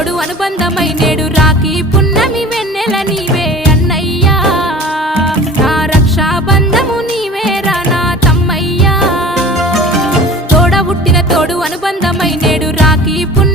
తోడు అనుబంధమై నేడు రాఖీ పున్నమి వెన్నెల నీవే అన్నయ్యా నా రక్షాబంధము నీవేరా నా తమ్మయ్యా తోడ పుట్టిన తోడు అనుబంధమై నేడు రాఖీ పున్నమి